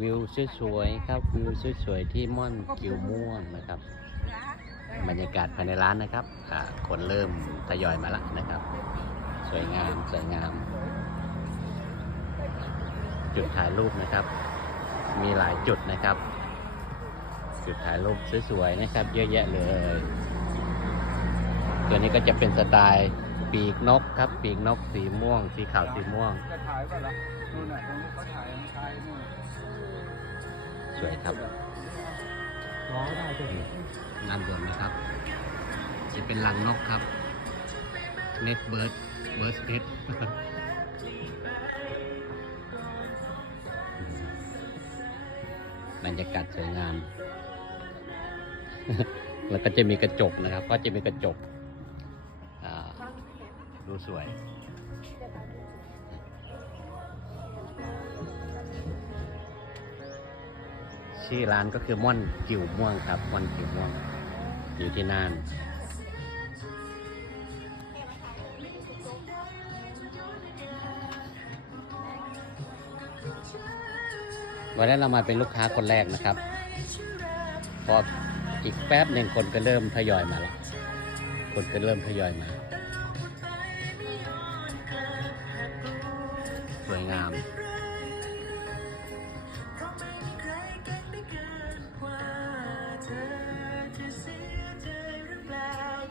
วิวสวยๆครับวิวสวยๆที่ม่อนกิวม่วงนะครับ บรรยากาศภายในร้านนะครับคนเริ่มทยอยมาละนะครับ สวยงามสวยงาม จุดถ่ายรูปนะครับ มีหลายจุดนะครับ จุดถ่ายรูปสวยๆนะครับ เยอะแยะเลย ตัวนี้ก็จะเป็นสไตล์ปีกนกครับ ปีกนกสีม่วง สีขาวสีม่วงจะถ่ายป่ะล่ะนู่นน่ะตรงนี้เขาถ่ายถ่ายนู่น สวยครับร้องได้ด้วยด้านบนนะครับ จะเป็นรังนกครับเน็ตเบิร์ดเบิร์ดเน็ตบรรยากาศสวยงาม แล้วก็จะมีกระจกนะครับ ก็จะมีกระจกอ่าดูสวย ชื่อร้านก็คือม่อนกิ่วม่วงครับม่อนกิ่วม่วง อยู่ที่น่านวันนั้นเรามาเป็นลูกค้าคนแรกนะครับพออีกแป๊บหนึ่งคนก็เริ่มทยอยมาแล้วคนก็เริ่มทยอยมาสวยงาม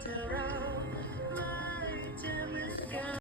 around.